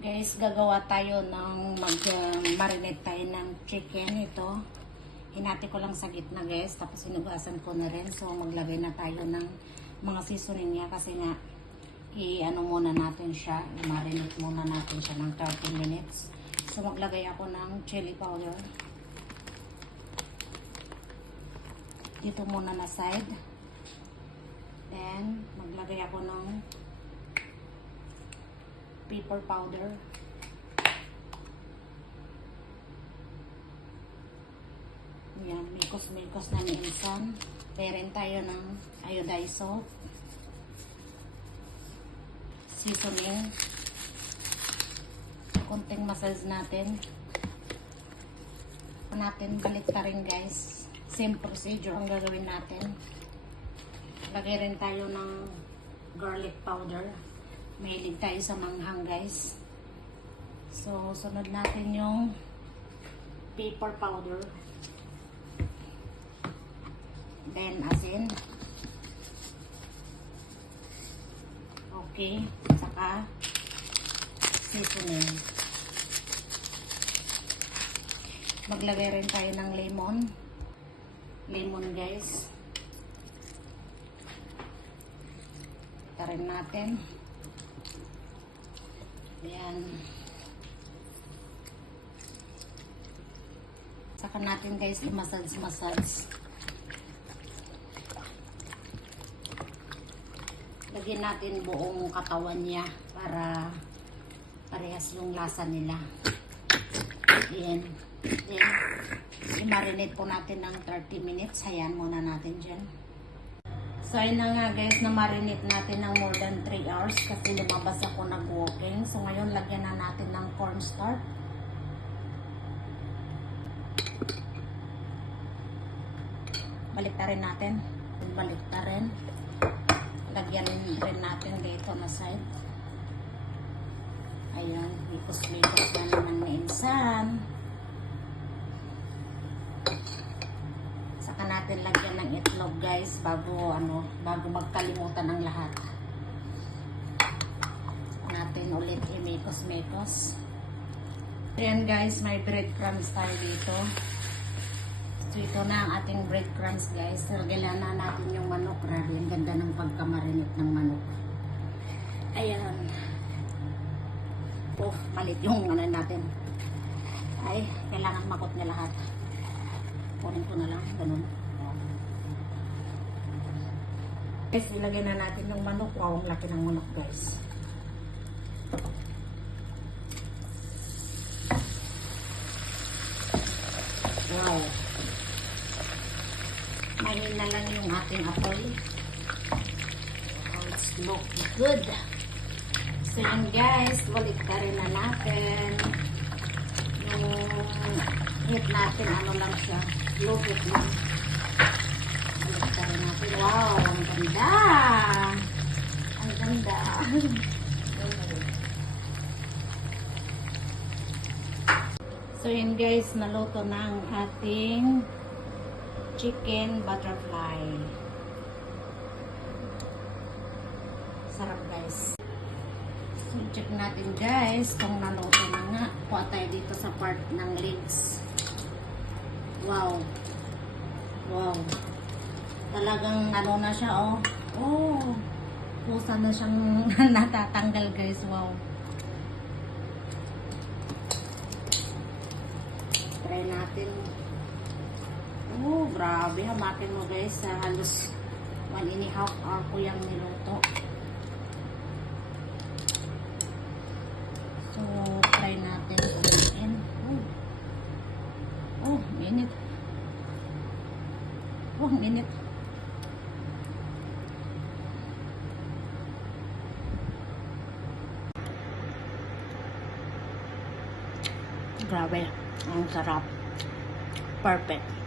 Guys, gagawa tayo ng mag-marinate tayo ng chicken. Ito, hinati ko lang sa gitna guys. Tapos sinugasan ko na rin. So, maglagay na tayo ng mga seasoning niya. Kasi nga, i-ano muna natin siya. I-marinate muna natin siya ng 30 minutes. So, maglagay ako ng chili powder. Dito muna na side. Then, maglagay ako ng pepper powder. Yan, mikos-mikos na minsan. Meron tayo ng iodized salt. Seasoning. Kunting massage natin. Natin balik ka rin guys. Same procedure ang gagawin natin. Lagay rin tayo ng garlic powder. Mahilig tayo sa manghang guys. So, sunod natin yung pepper powder. Then, asin. Okay. Saka, seasoning. Maglagay rin tayo ng lemon. Lemon guys. Ito rin natin. Ayan. Saka natin guys i-massage-massage. Lagyan natin buong katawan niya para parehas yung lasa nila. Ayan. Then, i-marinate po natin ng 30 minutes. Hayaan muna natin dyan. So, ayun na nga guys, na-marinate natin ng more than 3 hours kasi lumabas ako nag-walking. So, ngayon lagyan na natin ng cornstarch. Balik rin natin. Balik rin. Lagyan rin natin dito na side. Ayan, ikos-likos na naman minsan. Saka natin lagyan ng itlog guys bago ano, bago magkalimutan ang lahat. Natin ulit imikos-mikos. Ayan guys, may breadcrumbs tayo dito. So ito na ang ating breadcrumbs guys. Lagyan na natin yung manok. Grabe, ang ganda ng pagkamarinate ng manok. Ayan. Oh, palit yung ano natin. Ay, kailangan makot na lahat. Kunin ko na lang, ganun. Guys, ilagay na natin yung manok. Wow, ang laki ng manok, guys. Wow. Mahina lang yung ating apoy. Oh, it's look good. So yun guys, balik ka rin na natin. Yung heat natin, ano lang siya, low heat lang. Balik ka rin natin. Wow, ang ganda! Ang ganda! so yun guys, naluto na ang ating chicken butterfly. Sarap guys. So, check natin guys kung naluto na nga. Kuha tayo dito sa part ng legs. Wow. Wow. Talagang ano na siya oh. Oh. Pusa na siyang natatanggal guys. Wow. Try natin. Oh, grabe. Hamakin mo guys. Halos one and a half hour ko yung niluto. So, try natin. Oh. Oh, minute. Oh, minute. Grabe. Ang sarap. Perfect.